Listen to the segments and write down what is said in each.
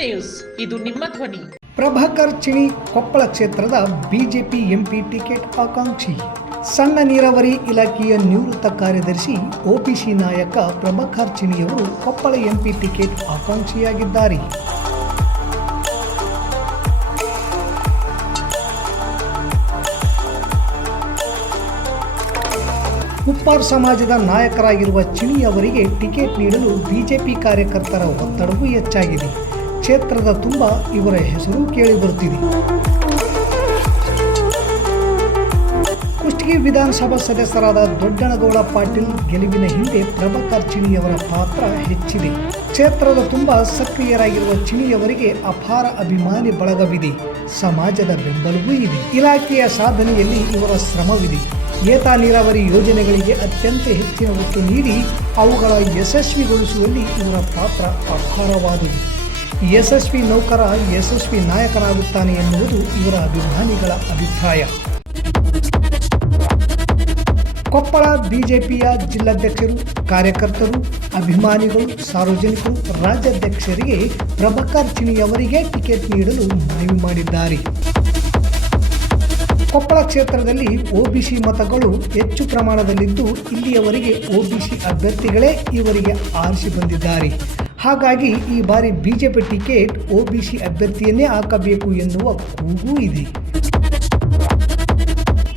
News, ಇದು ನಿಮ್ಮ ಧ್ವನಿ. ಪ್ರಭಾಕರ್ ಚಿಣಿ ಕೊಪ್ಪಳ ಕ್ಷೇತ್ರದ ಬಿಜೆಪಿ ಎಂಪಿ ಟಿಕೆಟ್ ಆಕಾಂಕ್ಷಿ. ಸಣ್ಣ ನೀರಾವರಿ ಇಲಾಖೆಯ ನಿವೃತ್ತ ಕಾರ್ಯದರ್ಶಿ ಒಬಿಸಿ ನಾಯಕ ಪ್ರಭಾಕರ್ ಚಿಣಿಯವರು ಕೊಪ್ಪಳ ಎಂಪಿ ಟಿಕೆಟ್ ಆಕಾಂಕ್ಷಿಯಾಗಿದ್ದಾರೆ. ಉಪ್ಪಾರ್ ಸಮಾಜದ ನಾಯಕರಾಗಿರುವ ಚಿಣಿಯವರಿಗೆ ಟಿಕೆಟ್ ನೀಡಲು ಬಿಜೆಪಿ ಕಾರ್ಯಕರ್ತರ ಒತ್ತಡವೂ ಹೆಚ್ಚಾಗಿದೆ. ಕ್ಷೇತ್ರದ ತುಂಬ ಇವರ ಹೆಸರು ಕೇಳಿಬರುತ್ತಿದೆ. ಕುಷ್ಟಗಿ ವಿಧಾನಸಭಾ ಸದಸ್ಯರಾದ ದೊಡ್ಡನಗೌಡ ಪಾಟೀಲ್ ಗೆಲುವಿನ ಹಿಂದೆ ಪ್ರಭಾಕರ್ ಚಿಣಿಯವರ ಪಾತ್ರ ಹೆಚ್ಚಿದೆ. ಕ್ಷೇತ್ರದ ತುಂಬ ಸಕ್ರಿಯರಾಗಿರುವ ಚಿಣಿಯವರಿಗೆ ಅಪಾರ ಅಭಿಮಾನಿ ಬಳಗವಿದೆ. ಸಮಾಜದ ಬೆಂಬಲವೂ ಇದೆ. ಇಲಾಖೆಯ ಸಾಧನೆಯಲ್ಲಿ ಇವರ ಶ್ರಮವಿದೆ. ಏತ ನೀರಾವರಿ ಯೋಜನೆಗಳಿಗೆ ಅತ್ಯಂತ ಹೆಚ್ಚಿನ ಒತ್ತು ನೀಡಿ ಅವುಗಳ ಯಶಸ್ವಿಗೊಳಿಸುವಲ್ಲಿ ಇವರ ಪಾತ್ರ ಅಪಾರವಾದುದು. ಯಶಸ್ವಿ ನೌಕರ ಯಶಸ್ವಿ ನಾಯಕನಾಗುತ್ತಾನೆ ಎನ್ನುವುದು ಇವರ ಅಭಿಮಾನಿಗಳ ಅಭಿಪ್ರಾಯ. ಕೊಪ್ಪಳ ಬಿಜೆಪಿಯ ಜಿಲ್ಲಾಧ್ಯಕ್ಷರು, ಕಾರ್ಯಕರ್ತರು, ಅಭಿಮಾನಿಗಳು, ಸಾರ್ವಜನಿಕರು ರಾಜ್ಯಾಧ್ಯಕ್ಷರಿಗೆ ಪ್ರಭಾಕರ್ ಚಿಣಿಯವರಿಗೆ ಟಿಕೆಟ್ ನೀಡಲು ಮನವಿ ಮಾಡಿದ್ದಾರೆ. ಕೊಪ್ಪಳ ಕ್ಷೇತ್ರದಲ್ಲಿ ಒಬಿಸಿ ಮತಗಳು ಹೆಚ್ಚು ಪ್ರಮಾಣದಲ್ಲಿದ್ದು ಇಲ್ಲಿಯವರೆಗೆ ಒಬಿಸಿ ಅಭ್ಯರ್ಥಿಗಳೇ ಇವರಿಗೆ ಆರಿಸಿ ಬಂದಿದ್ದಾರೆ. ಹಾಗಾಗಿ ಈ ಬಾರಿ ಬಿಜೆಪಿ ಟಿಕೆಟ್ ಒಬಿಸಿ ಅಭ್ಯರ್ಥಿಯನ್ನೇ ಹಾಕಬೇಕು ಎನ್ನುವ ಕೂಗು ಇದೆ.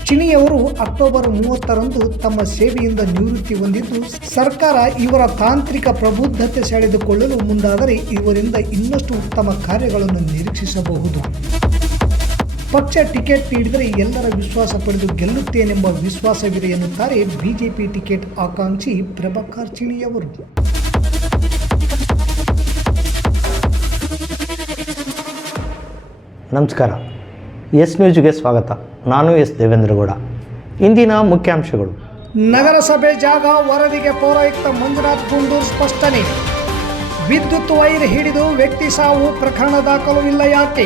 ಚಿಣಿಯವರು ಅಕ್ಟೋಬರ್ 30ರಂದು ತಮ್ಮ ಸೇವೆಯಿಂದ ನಿವೃತ್ತಿ ಹೊಂದಿದ್ದು ಸರ್ಕಾರ ಇವರ ತಾಂತ್ರಿಕ ಪ್ರಬುದ್ಧತೆ ಸೆಳೆದುಕೊಳ್ಳಲು ಮುಂದಾದರೆ ಇವರಿಂದ ಇನ್ನಷ್ಟು ಉತ್ತಮ ಕಾರ್ಯಗಳನ್ನು ನಿರೀಕ್ಷಿಸಬಹುದು. ಪಕ್ಷ ಟಿಕೆಟ್ ನೀಡಿದರೆ ಎಲ್ಲರ ವಿಶ್ವಾಸ ಪಡೆದು ಗೆಲ್ಲುತ್ತೇನೆಂಬ ವಿಶ್ವಾಸವಿದೆ ಎನ್ನುತ್ತಾರೆ ಬಿಜೆಪಿ ಟಿಕೆಟ್ ಆಕಾಂಕ್ಷಿ ಪ್ರಭಾಕರ್ ಚಿಣಿಯವರು. ನಮಸ್ಕಾರ, ಎಸ್ ನ್ಯೂಸ್ಗೆ ಸ್ವಾಗತ. ನಾನು ಎಸ್ ದೇವೇಂದ್ರಗೌಡ. ಇಂದಿನ ಮುಖ್ಯಾಂಶಗಳು. ನಗರಸಭೆ ಜಾಗ ವರದಿಗೆ ಪೌರಾಯುಕ್ತ ಮಂಜುನಾಥ್ ಗುಂಡೂರು ಸ್ಪಷ್ಟನೆ. ವಿದ್ಯುತ್ ವೈರ್ ಹಿಡಿದು ವ್ಯಕ್ತಿ ಸಾವು ಪ್ರಕರಣ ದಾಖಲು ಇಲ್ಲ ಯಾಕೆ?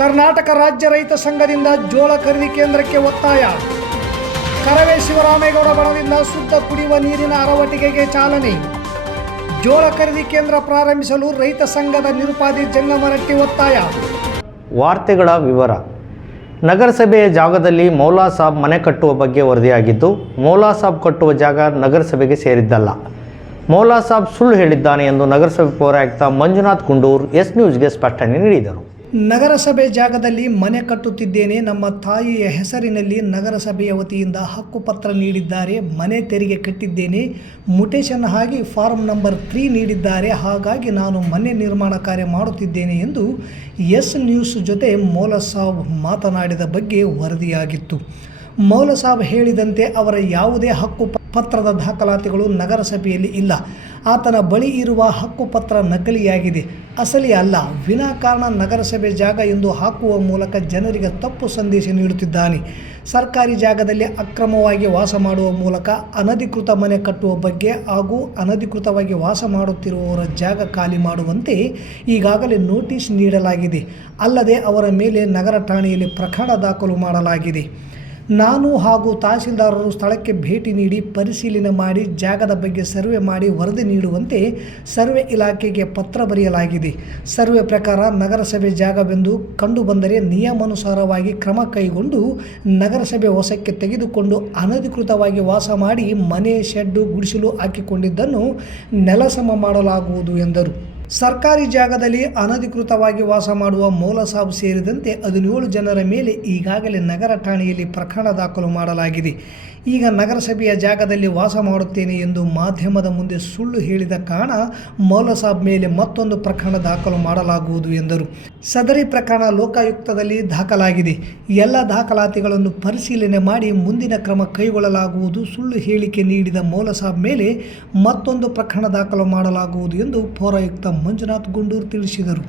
ಕರ್ನಾಟಕ ರಾಜ್ಯ ರೈತ ಸಂಘದಿಂದ ಜೋಳ ಖರೀದಿ ಕೇಂದ್ರಕ್ಕೆ ಒತ್ತಾಯ. ಕರವೇ ಶಿವರಾಮೇಗೌಡ ಬಣದಿಂದ ಶುದ್ಧ ಕುಡಿಯುವ ನೀರಿನ ಅಳವಡಿಕೆಗೆ ಚಾಲನೆ. ಜೋಳ ಖರೀದಿ ಕೇಂದ್ರ ಪ್ರಾರಂಭಿಸಲು ರೈತ ಸಂಘದ ನಿರುಪಾದಿ ಜಂಗಮರಟ್ಟಿ ಒತ್ತಾಯ. ವಾರ್ತೆಗಳ ವಿವರ. ನಗರಸಭೆಯ ಜಾಗದಲ್ಲಿ ಮೌಲಾ ಸಾಬ್ ಮನೆ ಕಟ್ಟುವ ಬಗ್ಗೆ ವರದಿಯಾಗಿದ್ದು, ಮೌಲಾ ಸಾಬ್ ಕಟ್ಟುವ ಜಾಗ ನಗರಸಭೆಗೆ ಸೇರಿದ್ದಲ್ಲ. ಮೌಲಾ ಸಾಬ್ ಸುಳ್ಳು ಹೇಳಿದ್ದಾನೆ ಎಂದು ನಗರಸಭೆ ಪೌರಾಯುಕ್ತ ಮಂಜುನಾಥ್ ಗುಂಡೂರು ಎಸ್ ನ್ಯೂಸ್ಗೆ ಸ್ಪಷ್ಟನೆ ನೀಡಿದರು. ನಗರಸಭೆ ಜಾಗದಲ್ಲಿ ಮನೆ ಕಟ್ಟುತ್ತಿದ್ದೇನೆ. ನಮ್ಮ ತಾಯಿಯ ಹೆಸರಿನಲ್ಲಿ ನಗರಸಭೆಯ ವತಿಯಿಂದ ಹಕ್ಕುಪತ್ರ ನೀಡಿದ್ದಾರೆ. ಮನೆ ತೆರಿಗೆ ಕಟ್ಟಿದ್ದೇನೆ. ಮುಟೇಶನ್ ಆಗಿ ಫಾರ್ಮ್ ನಂಬರ್ 3 ನೀಡಿದ್ದಾರೆ. ಹಾಗಾಗಿ ನಾನು ಮನೆ ನಿರ್ಮಾಣ ಕಾರ್ಯ ಮಾಡುತ್ತಿದ್ದೇನೆ ಎಂದು ಎಸ್ ನ್ಯೂಸ್ ಜೊತೆ ಮೌಲಾ ಸಾಬ್ ಮಾತನಾಡಿದ ಬಗ್ಗೆ ವರದಿಯಾಗಿತ್ತು. ಮೌಲಾ ಸಾಬ್ ಹೇಳಿದಂತೆ ಅವರ ಯಾವುದೇ ಹಕ್ಕು ಪತ್ರದ ದಾಖಲಾತಿಗಳು ನಗರಸಭೆಯಲ್ಲಿ ಇಲ್ಲ. ಆತನ ಬಳಿ ಇರುವ ಹಕ್ಕುಪತ್ರ ನಕಲಿಯಾಗಿದೆ, ಅಸಲಿ ಅಲ್ಲ. ವಿನಾಕಾರಣ ನಗರಸಭೆ ಜಾಗ ಎಂದು ಹಾಕುವ ಮೂಲಕ ಜನರಿಗೆ ತಪ್ಪು ಸಂದೇಶ ನೀಡುತ್ತಿದ್ದಾನೆ. ಸರ್ಕಾರಿ ಜಾಗದಲ್ಲಿ ಅಕ್ರಮವಾಗಿ ವಾಸ ಮಾಡುವ ಮೂಲಕ ಅನಧಿಕೃತ ಮನೆ ಕಟ್ಟುವ ಬಗ್ಗೆ ಹಾಗೂ ಅನಧಿಕೃತವಾಗಿ ವಾಸ ಮಾಡುತ್ತಿರುವವರ ಜಾಗ ಖಾಲಿ ಮಾಡುವಂತೆ ಈಗಾಗಲೇ ನೋಟಿಸ್ ನೀಡಲಾಗಿದೆ. ಅಲ್ಲದೆ ಅವರ ಮೇಲೆ ನಗರ ಠಾಣೆಯಲ್ಲಿ ಪ್ರಕರಣ ದಾಖಲು ಮಾಡಲಾಗಿದೆ. ನಾನು ಹಾಗೂ ತಹಸೀಲ್ದಾರರು ಸ್ಥಳಕ್ಕೆ ಭೇಟಿ ನೀಡಿ ಪರಿಶೀಲನೆ ಮಾಡಿ ಜಾಗದ ಬಗ್ಗೆ ಸರ್ವೆ ಮಾಡಿ ವರದಿ ನೀಡುವಂತೆ ಸರ್ವೆ ಇಲಾಖೆಗೆ ಪತ್ರ ಬರೆಯಲಾಗಿದೆ. ಸರ್ವೆ ಪ್ರಕಾರ ನಗರಸಭೆ ಜಾಗವೆಂದು ಕಂಡುಬಂದರೆ ನಿಯಮಾನುಸಾರವಾಗಿ ಕ್ರಮ ಕೈಗೊಂಡು ನಗರಸಭೆ ವಶಕ್ಕೆ ತೆಗೆದುಕೊಂಡು ಅನಧಿಕೃತವಾಗಿ ವಾಸ ಮಾಡಿ ಮನೆ, ಶೆಡ್ಡು, ಗುಡಿಸಲು ಹಾಕಿಕೊಂಡಿದ್ದನ್ನು ನೆಲಸಮ ಮಾಡಲಾಗುವುದು ಎಂದರು. ಸರ್ಕಾರಿ ಜಾಗದಲ್ಲಿ ಅನಧಿಕೃತವಾಗಿ ವಾಸ ಮಾಡುವ ಮೌಲಾ ಸಾಬ್ ಸೇರಿದಂತೆ 17 ಜನರ ಮೇಲೆ ಈಗಾಗಲೇ ನಗರ ಠಾಣೆಯಲ್ಲಿ ಪ್ರಕರಣ ದಾಖಲು ಮಾಡಲಾಗಿದೆ. ಈಗ ನಗರಸಭೆಯ ಜಾಗದಲ್ಲಿ ವಾಸ ಮಾಡುತ್ತೇನೆ ಎಂದು ಮಾಧ್ಯಮದ ಮುಂದೆ ಸುಳ್ಳು ಹೇಳಿದ ಕಾರಣ ಮೌಲಾ ಸಾಬ್ ಮೇಲೆ ಮತ್ತೊಂದು ಪ್ರಕರಣ ದಾಖಲು ಮಾಡಲಾಗುವುದು ಎಂದರು. ಸದರಿ ಪ್ರಕರಣ ಲೋಕಾಯುಕ್ತದಲ್ಲಿ ದಾಖಲಾಗಿದೆ. ಎಲ್ಲ ದಾಖಲಾತಿಗಳನ್ನು ಪರಿಶೀಲನೆ ಮಾಡಿ ಮುಂದಿನ ಕ್ರಮ ಕೈಗೊಳ್ಳಲಾಗುವುದು. ಸುಳ್ಳು ಹೇಳಿಕೆ ನೀಡಿದ ಮೌಲಾ ಸಾಬ್ ಮೇಲೆ ಮತ್ತೊಂದು ಪ್ರಕರಣ ದಾಖಲು ಮಾಡಲಾಗುವುದು ಎಂದು ಪೌರಾಯುಕ್ತ ಮಂಜುನಾಥ್ ಗುಂಡೂರು ತಿಳಿಸಿದರು.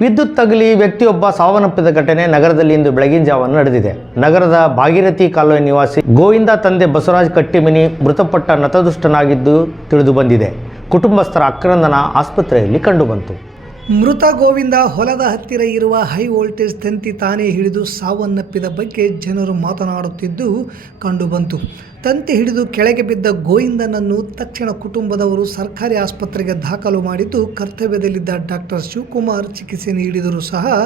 ವಿದ್ಯುತ್ ತಗುಲಿ ವ್ಯಕ್ತಿಯೊಬ್ಬ ಸಾವನ್ನಪ್ಪಿದ ಘಟನೆ ನಗರದಲ್ಲಿ ಇಂದು ಬೆಳಗಿನ ಜಾವ ನಡೆದಿದೆ. ನಗರದ ಭಾಗೀರಥಿ ಕಾಲೋನಿ ನಿವಾಸಿ ಗೋವಿಂದ ತಂದೆ ಬಸವರಾಜ್ ಕಟ್ಟಿಮನಿ ಮೃತಪಟ್ಟ ನತದುಷ್ಟನಾಗಿದ್ದು ತಿಳಿದು ಬಂದಿದೆ. ಕುಟುಂಬಸ್ಥರ ಆಕ್ರಂದನ ಆಸ್ಪತ್ರೆಯಲ್ಲಿ ಕಂಡುಬಂತು. ಮೃತ ಗೋವಿಂದ ಹೊಲದ ಹತ್ತಿರ ಇರುವ ಹೈ ವೋಲ್ಟೇಜ್ ತಂತಿ ತಾನೇ ಹಿಡಿದು ಸಾವನ್ನಪ್ಪಿದ ಬಗ್ಗೆ ಜನರು ಮಾತನಾಡುತ್ತಿದ್ದು ಕಂಡುಬಂತು. ತಂತಿ ಹಿಡಿದು ಕೆಳಗೆ ಬಿದ್ದ ಗೋವಿಂದನನ್ನು ತಕ್ಷಣ ಕುಟುಂಬದವರು ಸರ್ಕಾರಿ ಆಸ್ಪತ್ರೆಗೆ ದಾಖಲು ಮಾಡಿದ್ದು, ಕರ್ತವ್ಯದಲ್ಲಿದ್ದ ಡಾಕ್ಟರ್ ಶಿವಕುಮಾರ್ ಚಿಕಿತ್ಸೆ ನೀಡಿದರೂ ಸಹ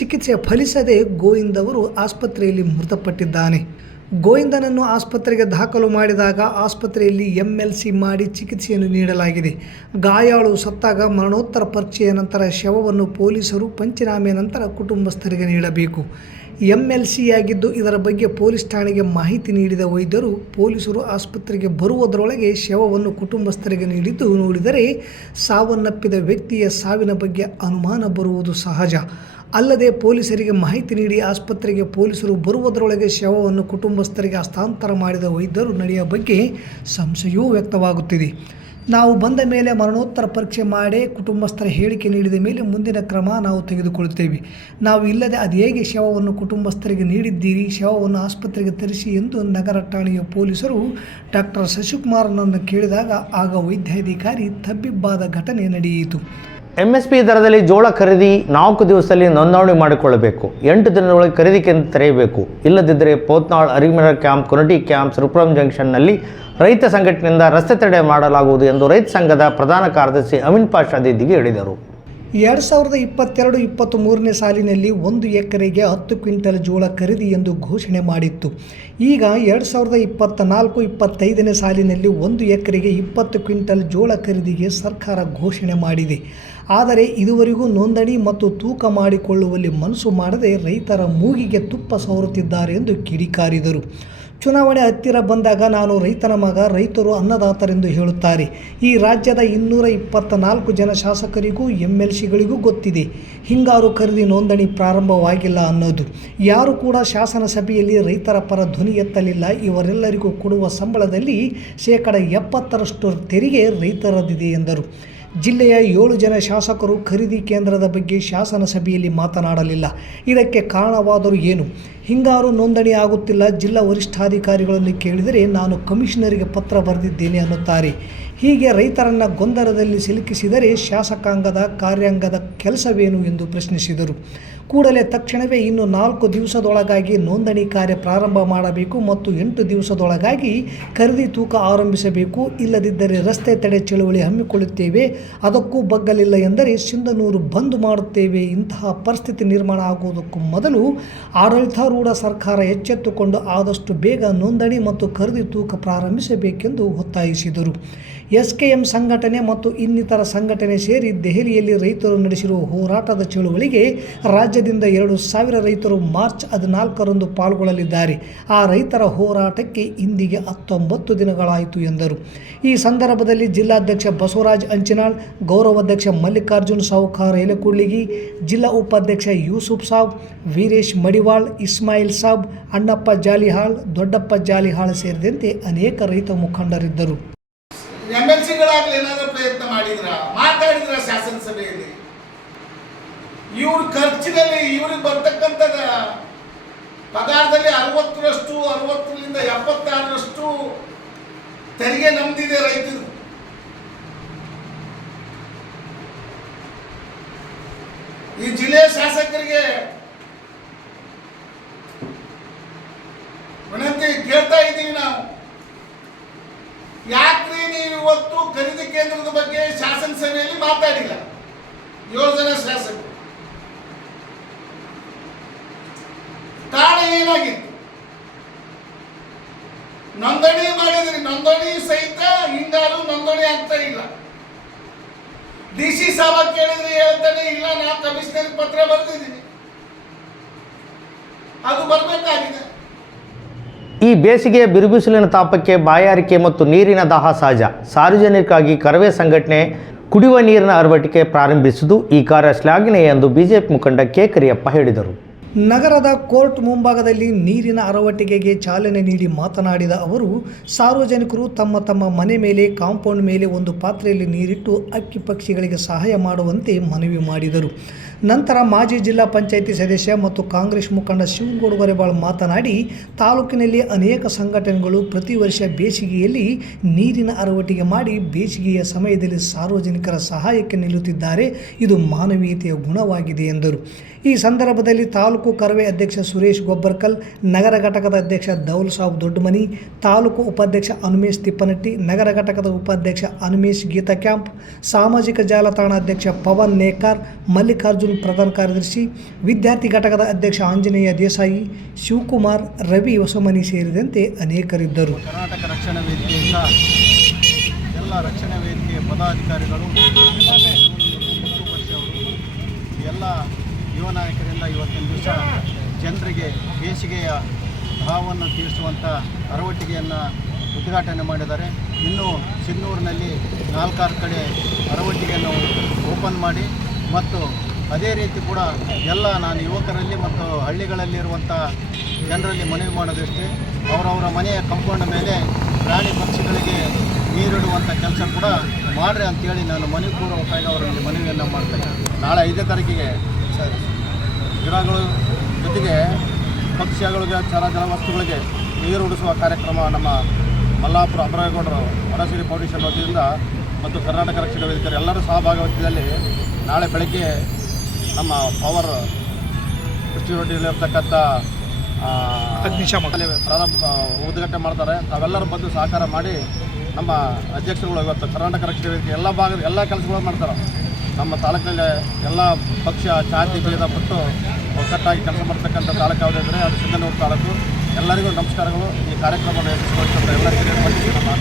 ಚಿಕಿತ್ಸೆ ಫಲಿಸದೆ ಗೋವಿಂದವರು ಆಸ್ಪತ್ರೆಯಲ್ಲಿ ಮೃತಪಟ್ಟಿದ್ದಾನೆ. ಗೋವಿಂದನನ್ನು ಆಸ್ಪತ್ರೆಗೆ ದಾಖಲು ಮಾಡಿದಾಗ ಆಸ್ಪತ್ರೆಯಲ್ಲಿ MLC ಮಾಡಿ ಚಿಕಿತ್ಸೆಯನ್ನು ನೀಡಲಾಗಿದೆ. ಗಾಯಾಳು ಸತ್ತಾಗ ಮರಣೋತ್ತರ ಪರೀಕ್ಷೆಯ ನಂತರ ಶವವನ್ನು ಪೊಲೀಸರು ಪಂಚನಾಮೆ ನಂತರ ಕುಟುಂಬಸ್ಥರಿಗೆ ನೀಡಬೇಕು. MLC ಆಗಿದ್ದು ಇದರ ಬಗ್ಗೆ ಪೊಲೀಸ್ ಠಾಣೆಗೆ ಮಾಹಿತಿ ನೀಡಿದ ವೈದ್ಯರು, ಪೊಲೀಸರು ಆಸ್ಪತ್ರೆಗೆ ಬರುವುದರೊಳಗೆ ಶವವನ್ನು ಕುಟುಂಬಸ್ಥರಿಗೆ ನೀಡಿದ್ದು, ನೋಡಿದರೆ ಸಾವನ್ನಪ್ಪಿದ ವ್ಯಕ್ತಿಯ ಸಾವಿನ ಬಗ್ಗೆ ಅನುಮಾನ ಬರುವುದು ಸಹಜ. ಅಲ್ಲದೆ ಪೊಲೀಸರಿಗೆ ಮಾಹಿತಿ ನೀಡಿ ಆಸ್ಪತ್ರೆಗೆ ಪೊಲೀಸರು ಬರುವುದರೊಳಗೆ ಶವವನ್ನು ಕುಟುಂಬಸ್ಥರಿಗೆ ಹಸ್ತಾಂತರ ಮಾಡಿದ ವೈದ್ಯರು ನಡೆಯ ಬಗ್ಗೆ ಸಂಶಯವೂ ವ್ಯಕ್ತವಾಗುತ್ತಿದೆ. ನಾವು ಬಂದ ಮೇಲೆ ಮರಣೋತ್ತರ ಪರೀಕ್ಷೆ ಮಾಡಿ ಕುಟುಂಬಸ್ಥರ ಹೇಳಿಕೆ ನೀಡಿದ ಮೇಲೆ ಮುಂದಿನ ಕ್ರಮ ನಾವು ತೆಗೆದುಕೊಳ್ಳುತ್ತೇವೆ. ನಾವು ಇಲ್ಲದೆ ಅದು ಹೇಗೆ ಶವವನ್ನು ಕುಟುಂಬಸ್ಥರಿಗೆ ನೀಡಿದ್ದೀರಿ, ಶವವನ್ನು ಆಸ್ಪತ್ರೆಗೆ ತರಿಸಿ ಎಂದು ನಗರ ಠಾಣೆಯ ಪೊಲೀಸರು ಡಾಕ್ಟರ್ ಶಶಿಕುಮಾರ್ನನ್ನು ಕೇಳಿದಾಗ ಆಗ ವೈದ್ಯಾಧಿಕಾರಿ ತಬ್ಬಿಬ್ಬಾದ ಘಟನೆ ನಡೆಯಿತು. MSP ದರದಲ್ಲಿ ಜೋಳ ಖರೀದಿ 4 ದಿವಸದಲ್ಲಿ ನೋಂದಣಿ ಮಾಡಿಕೊಳ್ಳಬೇಕು. 8 ದಿನದೊಳಗೆ ಖರೀದಿ ಕೇಂದ್ರ ತೆರೆಯಬೇಕು. ಇಲ್ಲದಿದ್ದರೆ ಪೋತ್ನಾಳ್, ಅರಿಮಿರ ಕ್ಯಾಂಪ್, ಕುನಟಿ ಕ್ಯಾಂಪ್, ಸುರಪುರಂ ಜಂಕ್ಷನ್ನಲ್ಲಿ ರೈತ ಸಂಘಟನೆಯಿಂದ ರಸ್ತೆ ತಡೆ ಮಾಡಲಾಗುವುದು ಎಂದು ರೈತ ಸಂಘದ ಪ್ರಧಾನ ಕಾರ್ಯದರ್ಶಿ ಅಮೀನ್ ಪಾಷಾ ದಿದ್ದಿಗೆ ಹೇಳಿದರು. 2022-23ನೇ ಸಾಲಿನಲ್ಲಿ 1 ಎಕರೆಗೆ 10 ಕ್ವಿಂಟಲ್ ಜೋಳ ಖರೀದಿ ಎಂದು ಘೋಷಣೆ ಮಾಡಿತ್ತು. ಈಗ 2024-25ನೇ ಸಾಲಿನಲ್ಲಿ 1 ಎಕರೆಗೆ 20 ಕ್ವಿಂಟಲ್ ಜೋಳ ಖರೀದಿಗೆ ಸರ್ಕಾರ ಘೋಷಣೆ ಮಾಡಿದೆ. ಆದರೆ ಇದುವರೆಗೂ ನೋಂದಣಿ ಮತ್ತು ತೂಕ ಮಾಡಿಕೊಳ್ಳುವಲ್ಲಿ ಮನಸ್ಸು ಮಾಡದೆ ರೈತರ ಮೂಗಿಗೆ ತುಪ್ಪ ಸವರುತ್ತಿದ್ದಾರೆ ಎಂದು ಕಿಡಿಕಾರಿದರು. ಚುನಾವಣೆ ಹತ್ತಿರ ಬಂದಾಗ ನಾನು ರೈತನ ಮಗ, ರೈತರು ಅನ್ನದಾತರೆಂದು ಹೇಳುತ್ತಾರೆ. ಈ ರಾಜ್ಯದ 224 ಜನ ಶಾಸಕರಿಗೂ MLCಗಳಿಗೂ ಗೊತ್ತಿದೆ ಹಿಂಗಾರು ಖರೀದಿ ನೋಂದಣಿ ಪ್ರಾರಂಭವಾಗಿಲ್ಲ ಅನ್ನೋದು. ಯಾರು ಕೂಡ ಶಾಸನ ಸಭೆಯಲ್ಲಿ ರೈತರ ಪರ ಧ್ವನಿ ಎತ್ತಲಿಲ್ಲ. ಇವರೆಲ್ಲರಿಗೂ ಕೊಡುವ ಸಂಬಳದಲ್ಲಿ 70% ತೆರಿಗೆ ರೈತರದಿದೆ ಎಂದರು. ಜಿಲ್ಲೆಯ 7 ಜನ ಶಾಸಕರು ಖರೀದಿ ಕೇಂದ್ರದ ಬಗ್ಗೆ ಶಾಸನ ಸಭೆಯಲ್ಲಿ ಮಾತನಾಡಲಿಲ್ಲ. ಇದಕ್ಕೆ ಕಾರಣವಾದರೂ ಏನು? ಹಿಂಗಾರು ನೋಂದಣಿ ಆಗುತ್ತಿಲ್ಲ. ಜಿಲ್ಲಾ ವರಿಷ್ಠಾಧಿಕಾರಿಗಳನ್ನು ಕೇಳಿದರೆ ನಾನು ಕಮಿಷನರಿಗೆ ಪತ್ರ ಬರೆದಿದ್ದೇನೆ ಅನ್ನುತ್ತಾರೆ. ಹೀಗೆ ರೈತರನ್ನು ಗೊಂದಲದಲ್ಲಿ ಸಿಲುಕಿಸಿದರೆ ಶಾಸಕಾಂಗದ ಕಾರ್ಯಾಂಗದ ಕೆಲಸವೇನು ಎಂದು ಪ್ರಶ್ನಿಸಿದರು. ಕೂಡಲೇ ತಕ್ಷಣವೇ ಇನ್ನು 4 ದಿವಸದೊಳಗಾಗಿ ನೋಂದಣಿ ಕಾರ್ಯ ಪ್ರಾರಂಭ ಮಾಡಬೇಕು ಮತ್ತು 8 ದಿವಸದೊಳಗಾಗಿ ಖರೀದಿ ತೂಕ ಆರಂಭಿಸಬೇಕು. ಇಲ್ಲದಿದ್ದರೆ ರಸ್ತೆ ತಡೆ ಚಳುವಳಿ ಹಮ್ಮಿಕೊಳ್ಳುತ್ತೇವೆ. ಅದಕ್ಕೂ ಬಗ್ಗಲಿಲ್ಲ ಎಂದರೆ ಸಿಂಧನೂರು ಬಂದ್ ಮಾಡುತ್ತೇವೆ. ಇಂತಹ ಪರಿಸ್ಥಿತಿ ನಿರ್ಮಾಣ ಆಗುವುದಕ್ಕೂ ಮೊದಲು ಆಡಳಿತಾರೂಢ ಸರ್ಕಾರ ಎಚ್ಚೆತ್ತುಕೊಂಡು ಆದಷ್ಟು ಬೇಗ ನೋಂದಣಿ ಮತ್ತು ಖರೀದಿ ತೂಕ ಪ್ರಾರಂಭಿಸಬೇಕೆಂದು ಒತ್ತಾಯಿಸಿದರು. SKM ಸಂಘಟನೆ ಮತ್ತು ಇನ್ನಿತರ ಸಂಘಟನೆ ಸೇರಿ ದೆಹಲಿಯಲ್ಲಿ ರೈತರು ನಡೆಸಿರುವ ಹೋರಾಟದ ಚಳುವಳಿಗೆ ರಾಜ್ಯದಿಂದ 2,000 ರೈತರು ಮಾರ್ಚ್ 14ರಂದು ಪಾಲ್ಗೊಳ್ಳಲಿದ್ದಾರೆ. ಆ ರೈತರ ಹೋರಾಟಕ್ಕೆ ಇಂದಿಗೆ 19 ದಿನಗಳಾಯಿತು ಎಂದರು. ಈ ಸಂದರ್ಭದಲ್ಲಿ ಜಿಲ್ಲಾಧ್ಯಕ್ಷ ಬಸವರಾಜ್ ಅಂಚಿನಾಳ್, ಗೌರವಾಧ್ಯಕ್ಷ ಮಲ್ಲಿಕಾರ್ಜುನ್ ಸಾವುಕಾರ ಎಲೆಕುಳ್ಳಿಗಿ, ಜಿಲ್ಲಾ ಉಪಾಧ್ಯಕ್ಷ ಯೂಸುಫ್ ಸಾಬ್, ವೀರೇಶ್ ಮಡಿವಾಳ್, ಇಸ್ಮಾಯಿಲ್ ಸಾಬ್, ಅಣ್ಣಪ್ಪ ಜಾಲಿಹಾಳ್, ದೊಡ್ಡಪ್ಪ ಜಾಲಿಹಾಳ್ ಸೇರಿದಂತೆ ಅನೇಕ ರೈತ ಮುಖಂಡರಿದ್ದರು. MLCಗಳಾಗಲಿ ಏನಾದರೂ ಪ್ರಯತ್ನ ಮಾತಾಡಿದ್ರ ಶಾಸನ ಸಭೆಯಲ್ಲಿ? ಇವ್ರ ಖರ್ಚಿನಲ್ಲಿ ಇವ್ರಿಗೆ ಬರ್ತಕ್ಕಂಥ ಪಗಾರದಲ್ಲಿ 60% 76% ತೆರಿಗೆ ನಮ್ದಿದೆ ರೈತರು. ಈ ಜಿಲ್ಲೆಯ ಶಾಸಕರಿಗೆ ವಿನಂತಿ ಕೇಳ್ತಾ ಇದ್ದೀವಿ ನಾವು, ಯಾಕ್ರಿ ನೀವು ಇವತ್ತು ಖರೀದಿ ಕೇಂದ್ರದ ಬಗ್ಗೆ ಶಾಸನ ಸಭೆಯಲ್ಲಿ ಮಾತಾಡಿಲ್ಲ? 7 ಜನ ಶಾಸಕರು. ಕಾರಣ ಏನಾಗಿತ್ತು? ನೋಂದಣಿ ಮಾಡಿದ್ರಿ, ನೋಂದಣಿ ಸಹಿತ ಹಿಂಗಾರು ನೋಂದಣಿ ಆಗ್ತಾ ಇಲ್ಲ. DC ಸಾಬ ಕೇಳಿದ್ರೆ ಹೇಳ್ತಾನೆ ಇಲ್ಲ, ನಾವು ಕಮಿಷನರ್ ಪತ್ರ ಬರೆದಿದ್ದೀನಿ, ಅದು ಬರಬೇಕಾಗಿದೆ. ಈ ಬೇಸಿಗೆಯ ಬಿರುಬಿಸಿಲಿನ ತಾಪಕ್ಕೆ ಬಾಯಾರಿಕೆ ಮತ್ತು ನೀರಿನ ದಾಹ ಸಹಜ. ಸಾರ್ವಜನಿಕವಾಗಿ ಕರವೇ ಸಂಘಟನೆ ಕುಡಿಯುವ ನೀರಿನ ಅಳವಡಿಕೆ ಪ್ರಾರಂಭಿಸಿದ್ದು ಈ ಕಾರ್ಯ ಶ್ಲಾಘನೀಯ ಎಂದು ಬಿಜೆಪಿ ಮುಖಂಡ ಕೆ ಕರಿಯಪ್ಪ ಹೇಳಿದರು. ನಗರದ ಕೋರ್ಟ್ ಮುಂಭಾಗದಲ್ಲಿ ನೀರಿನ ಅರವಟ್ಟಿಗೆಗೆ ಚಾಲನೆ ನೀಡಿ ಮಾತನಾಡಿದ ಅವರು, ಸಾರ್ವಜನಿಕರು ತಮ್ಮ ತಮ್ಮ ಮನೆ ಮೇಲೆ, ಕಾಂಪೌಂಡ್ ಮೇಲೆ ಒಂದು ಪಾತ್ರೆಯಲ್ಲಿ ನೀರಿಟ್ಟು ಅಕ್ಕಿ ಪಕ್ಷಿಗಳಿಗೆ ಸಹಾಯ ಮಾಡುವಂತೆ ಮನವಿ ಮಾಡಿದರು. ನಂತರ ಮಾಜಿ ಜಿಲ್ಲಾ ಪಂಚಾಯಿತಿ ಸದಸ್ಯ ಮತ್ತು ಕಾಂಗ್ರೆಸ್ ಮುಖಂಡ ಶಿವಗೌಡ ಗೊರೆಬಾಳ್ ಮಾತನಾಡಿ, ತಾಲೂಕಿನಲ್ಲಿ ಅನೇಕ ಸಂಘಟನೆಗಳು ಪ್ರತಿ ವರ್ಷ ಬೇಸಿಗೆಯಲ್ಲಿ ನೀರಿನ ಅರವಟ್ಟಿಗೆ ಮಾಡಿ ಬೇಸಿಗೆಯ ಸಮಯದಲ್ಲಿ ಸಾರ್ವಜನಿಕರ ಸಹಾಯಕ್ಕೆ ನಿಲ್ಲುತ್ತಿದ್ದಾರೆ. ಇದು ಮಾನವೀಯತೆಯ ಗುಣವಾಗಿದೆ ಎಂದರು. ಈ ಸಂದರ್ಭದಲ್ಲಿ ತಾಲೂಕು ಕರವೇ ಅಧ್ಯಕ್ಷ ಸುರೇಶ್ ಗೊಬ್ಬರ್ಕಲ್, ನಗರ ಘಟಕದ ಅಧ್ಯಕ್ಷ ದೌಲ್ ಸಾಬ್ ದೊಡ್ಡಮನಿ, ತಾಲೂಕು ಉಪಾಧ್ಯಕ್ಷ ಅನುಮೇಶ್ ತಿಪ್ಪನಟ್ಟಿ, ನಗರ ಘಟಕದ ಉಪಾಧ್ಯಕ್ಷ ಅನುಮೇಶ್ ಗೀತಾ ಕ್ಯಾಂಪ್, ಸಾಮಾಜಿಕ ಜಾಲತಾಣ ಅಧ್ಯಕ್ಷ ಪವನ್ ನೇಕಾರ್, ಮಲ್ಲಿಕಾರ್ಜುನ್ ಪ್ರಧಾನ ಕಾರ್ಯದರ್ಶಿ, ವಿದ್ಯಾರ್ಥಿ ಘಟಕದ ಅಧ್ಯಕ್ಷ ಆಂಜನೇಯ ದೇಸಾಯಿ, ಶಿವಕುಮಾರ್, ರವಿ ಹೊಸಮನಿ ಸೇರಿದಂತೆ ಅನೇಕರಿದ್ದರು. ಕರ್ನಾಟಕ ರಕ್ಷಣಾ ವೇದಿಕೆಯಿಂದ ಎಲ್ಲ ರಕ್ಷಣಾ ವೇದಿಕೆಯ ಪದಾಧಿಕಾರಿಗಳು, ಎಲ್ಲ ಯುವ ನಾಯಕರಿಂದ ಇವತ್ತಿನ ದಿವಸ ಜನರಿಗೆ ಬೇಸಿಗೆಯ ಭಾವವನ್ನು ತೀರಿಸುವಂಥ ಅರವಟ್ಟಿಗೆಯನ್ನು ಉದ್ಘಾಟನೆ ಮಾಡಿದ್ದಾರೆ. ಇನ್ನು ಸಿನ್ನೂರಿನಲ್ಲಿ 4-6 ಕಡೆ ಅರವಟ್ಟಿಗೆಯನ್ನು ಓಪನ್ ಮಾಡಿ ಮತ್ತು ಅದೇ ರೀತಿ ಕೂಡ ಎಲ್ಲ ನಾನು ಯುವಕರಲ್ಲಿ ಮತ್ತು ಹಳ್ಳಿಗಳಲ್ಲಿರುವಂಥ ಜನರಲ್ಲಿ ಮನವಿ ಮಾಡೋದಷ್ಟೇ, ಅವರವರ ಮನೆಯ ಕಾಂಪೌಂಡ್ ಮೇಲೆ ಪ್ರಾಣಿ ಪಕ್ಷಿಗಳಿಗೆ ನೀರಿಡುವಂಥ ಕೆಲಸ ಕೂಡ ಮಾಡ್ರಿ ಅಂತೇಳಿ ನಾನು ಮನವಿಪೂರ್ವಕವಾಗಿ ಅವರಲ್ಲಿ ಮನವಿಯನ್ನು ಮಾಡ್ತಾಯಿದ್ದೀನಿ. ನಾಳೆ 5ನೇ ತಾರೀಕಿಗೆ ಗಿಡಗಳು ಜೊತೆಗೆ ಪಕ್ಷಿಗಳಿಗೆ ವಸ್ತುಗಳಿಗೆ ನೀರು ಉಡಿಸುವ ಕಾರ್ಯಕ್ರಮ ನಮ್ಮ ಮಲ್ಲಾಪುರ ಅಮರೇಗೌಡರು ವನಸಿರಿ ಫೌಂಡೇಶನ್ ವತಿಯಿಂದ ಮತ್ತು ಕರ್ನಾಟಕ ರಕ್ಷಣಾ ವೇದಿಕೆ ಎಲ್ಲರೂ ಸಹಭಾಗಿತ್ವದಲ್ಲಿ ನಾಳೆ ಬೆಳಗ್ಗೆ ನಮ್ಮ ಪವರ್ ಕೃಷಿ ರೋಡಿಯಲ್ಲಿರ್ತಕ್ಕಂಥ ಅಗ್ನಿಶಾಮಕ ಪ್ರಾರಂಭ ಉದ್ಘಾಟನೆ ಮಾಡ್ತಾರೆ. ತಾವೆಲ್ಲರೂ ಬಂದು ಸಹಕಾರ ಮಾಡಿ ನಮ್ಮ ಅಧ್ಯಕ್ಷರುಗಳು ಇವತ್ತು ಕರ್ನಾಟಕ ರಕ್ಷಣಾ ವೇದಿಕೆ ಎಲ್ಲ ಭಾಗದ ಎಲ್ಲ ಕೆಲಸಗಳು ಮಾಡ್ತಾರೆ. ನಮ್ಮ ತಾಲೂಕಿನಲ್ಲಿ ಎಲ್ಲ ಪಕ್ಷ ಜಾತಿ ಭೇದ ಬಿಟ್ಟು ಒಗ್ಗಟ್ಟಾಗಿ ಕೆಲಸ ಮಾಡ್ತಕ್ಕಂಥ ತಾಲೂಕು ಯಾವುದಿದ್ರೆ ಅದು ಸಿಂಧನೂರು ತಾಲೂಕು. ಎಲ್ಲರಿಗೂ ನಮಸ್ಕಾರಗಳು. ಈ ಕಾರ್ಯಕ್ರಮವನ್ನು ಯಶಸ್ವಿಗೊಳಿಸಿದ ಎಲ್ಲ ಹಿರಿಯರು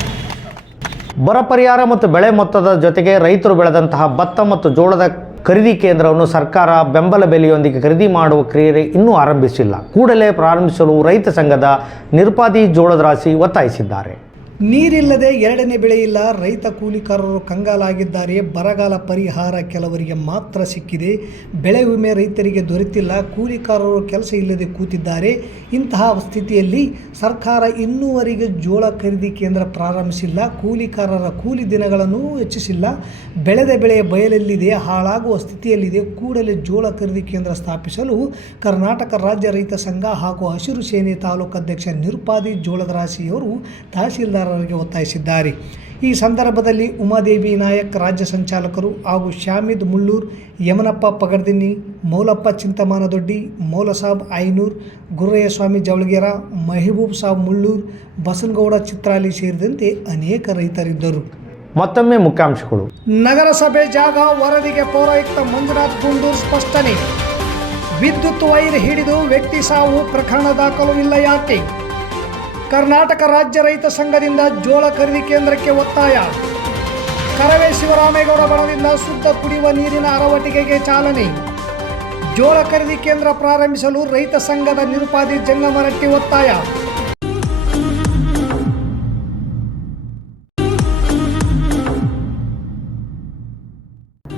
ಬರ ಪರಿಹಾರ ಮತ್ತು ಬೆಳೆ ಮೊತ್ತದ ಜೊತೆಗೆ ರೈತರು ಬೆಳೆದಂತಹ ಭತ್ತ ಮತ್ತು ಜೋಳದ ಖರೀದಿ ಕೇಂದ್ರವನ್ನು ಸರ್ಕಾರ ಬೆಂಬಲ ಬೆಲೆಯೊಂದಿಗೆ ಖರೀದಿ ಮಾಡುವ ಕ್ರಿಯೆ ಇನ್ನೂ ಆರಂಭಿಸಿಲ್ಲ. ಕೂಡಲೇ ಪ್ರಾರಂಭಿಸಲು ರೈತ ಸಂಘದ ನಿರುಪಾದಿ ಜೋಳದ ರಾಶಿ ಒತ್ತಾಯಿಸಿದ್ದಾರೆ. ನೀರಿಲ್ಲದೆ ಎರಡನೇ ಬೆಳೆ ಇಲ್ಲ. ರೈತ ಕೂಲಿಕಾರರು ಕಂಗಾಲಾಗಿದ್ದಾರೆ. ಬರಗಾಲ ಪರಿಹಾರ ಕೆಲವರಿಗೆ ಮಾತ್ರ ಸಿಕ್ಕಿದೆ. ಬೆಳೆ ವಿಮೆ ರೈತರಿಗೆ ದೊರೆತಿಲ್ಲ. ಕೂಲಿಕಾರರು ಕೆಲಸ ಇಲ್ಲದೆ ಕೂತಿದ್ದಾರೆ. ಇಂತಹ ಸ್ಥಿತಿಯಲ್ಲಿ ಸರ್ಕಾರ ಇನ್ನೂವರೆಗೆ ಜೋಳ ಖರೀದಿ ಕೇಂದ್ರ ಪ್ರಾರಂಭಿಸಿಲ್ಲ. ಕೂಲಿಕಾರರ ಕೂಲಿ ದಿನಗಳನ್ನು ಹೆಚ್ಚಿಸಿಲ್ಲ. ಬೆಳೆದ ಬೆಳೆ ಬಯಲಲ್ಲಿದೆ, ಹಾಳಾಗುವ ಸ್ಥಿತಿಯಲ್ಲಿದೆ. ಕೂಡಲೇ ಜೋಳ ಖರೀದಿ ಕೇಂದ್ರ ಸ್ಥಾಪಿಸಲು ಕರ್ನಾಟಕ ರಾಜ್ಯ ರೈತ ಸಂಘ ಹಾಗೂ ಹಸಿರು ಸೇನೆ ತಾಲೂಕು ಅಧ್ಯಕ್ಷ ನಿರುಪಾದಿ ಜೋಳದ ರಾಶಿಯವರು ತಹಸೀಲ್ದಾರ್ ಒತ್ತಾಯಿಸಿದ್ದಾರೆ. ಈ ಸಂದರ್ಭದಲ್ಲಿ ಉಮಾದೇವಿ ನಾಯಕ್ ರಾಜ್ಯ ಸಂಚಾಲಕರು ಹಾಗೂ ಶಾಮಿದ್ ಮುಳ್ಳೂರ್, ಯಮನಪ್ಪ ಪಗಡ್ದಿನ್ನಿ, ಮೌಲಪ್ಪ ಚಿಂತಮಾನದೊಡ್ಡಿ, ಮೌಲಸಾಬ್ ಐನೂರ್, ಗುರ್ರಯ್ಯ ಸ್ವಾಮಿ ಜವಳಗೇರ, ಮೆಹಬೂಬ್ ಸಾಬ್ ಮುಳ್ಳೂರ್, ಬಸನಗೌಡ ಚಿತ್ರಾಲಿ ಸೇರಿದಂತೆ ಅನೇಕ ರೈತರಿದ್ದರು. ಮತ್ತೊಮ್ಮೆ ಮುಖ್ಯಾಂಶಗಳು. ನಗರಸಭೆ ಜಾಗ ವರದಿಗೆ ಪೌರಾಯುಕ್ತ ಮಂಜುನಾಥ್ ಗುಂಡೂರ್ ಸ್ಪಷ್ಟನೆ. ವಿದ್ಯುತ್ ವೈರ್ ಹಿಡಿದು ವ್ಯಕ್ತಿ ಸಾವು ಪ್ರಕರಣ ದಾಖಲು ಇಲ್ಲ ಯಾಕೆ? ಕರ್ನಾಟಕ ರಾಜ್ಯ ರೈತ ಸಂಘದಿಂದ ಜೋಳ ಖರೀದಿ ಕೇಂದ್ರಕ್ಕೆ ಒತ್ತಾಯ. ಕರವೇ ಶಿವರಾಮೇಗೌಡ ಬಣದಿಂದ ಶುದ್ಧ ಕುಡಿಯುವ ನೀರಿನ ಅರವಟ್ಟಿಗೆಗೆ ಚಾಲನೆ. ಜೋಳ ಖರೀದಿ ಕೇಂದ್ರ ಪ್ರಾರಂಭಿಸಲು ರೈತ ಸಂಘದ ನಿರುಪಾದಿ ಜಂಗಮರಟ್ಟಿ ಒತ್ತಾಯ.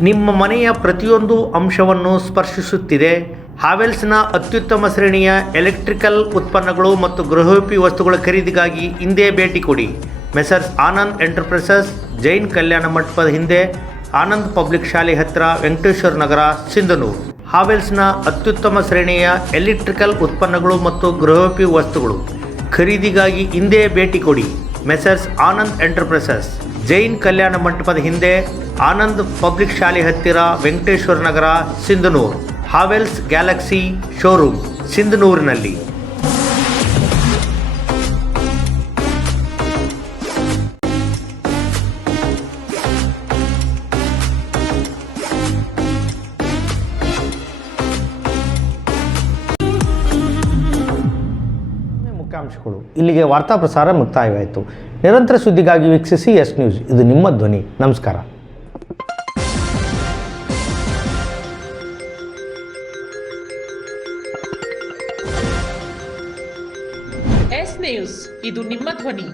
ನಿಮ್ಮ ಮನೆಯ ಪ್ರತಿಯೊಂದು ಅಂಶವನ್ನು ಸ್ಪರ್ಶಿಸುತ್ತಿದೆ. ಹಾವೆಲ್ಸ್ನ ಅತ್ಯುತ್ತಮ ಶ್ರೇಣಿಯ ಎಲೆಕ್ಟ್ರಿಕಲ್ ಉತ್ಪನ್ನಗಳು ಮತ್ತು ಗೃಹೋಪಯೋಗಿ ವಸ್ತುಗಳ ಖರೀದಿಗಾಗಿ ಹಿಂದೆ ಭೇಟಿ ಕೊಡಿ. ಮೆಸರ್ಸ್ ಆನಂದ್ ಎಂಟರ್ಪ್ರೈಸಸ್, ಜೈನ್ ಕಲ್ಯಾಣ ಮಂಟಪದ ಹಿಂದೆ, ಆನಂದ್ ಪಬ್ಲಿಕ್ ಶಾಲೆ ಹತ್ತಿರ, ವೆಂಕಟೇಶ್ವರ ನಗರ, ಸಿಂಧನೂರು. ಹಾವೆಲ್ಸ್ನ ಅತ್ಯುತ್ತಮ ಶ್ರೇಣಿಯ ಎಲೆಕ್ಟ್ರಿಕಲ್ ಉತ್ಪನ್ನಗಳು ಮತ್ತು ಗೃಹೋಪಯೋಗಿ ವಸ್ತುಗಳು ಖರೀದಿಗಾಗಿ ಹಿಂದೆ ಭೇಟಿ ಕೊಡಿ. ಮೆಸರ್ಸ್ ಆನಂದ್ ಎಂಟರ್ಪ್ರೈಸಸ್, ಜೈನ್ ಕಲ್ಯಾಣ ಮಂಟಪದ ಹಿಂದೆ, ಆನಂದ್ ಪಬ್ಲಿಕ್ ಶಾಲೆ ಹತ್ತಿರ, ವೆಂಕಟೇಶ್ವರ ನಗರ, ಸಿಂಧನೂರು. ಹಾವೆಲ್ಸ್ ಗ್ಯಾಲಕ್ಸಿ ಶೋರೂಮ್, ಸಿಂಧನೂರಿನಲ್ಲಿ. ಮುಖ್ಯಾಂಶಗಳು. ಇಲ್ಲಿಗೆ ವಾರ್ತಾ ಪ್ರಸಾರ ಮುಕ್ತಾಯವಾಯಿತು. ನಿರಂತರ ಸುದ್ದಿಗಾಗಿ ವೀಕ್ಷಿಸಿ ಎಸ್ ನ್ಯೂಸ್. ಇದು ನಿಮ್ಮ ಧ್ವನಿ. ನಮಸ್ಕಾರ. ಎಸ್ ನ್ಯೂಸ್, ಇದು ನಿಮ್ಮ ಧ್ವನಿ.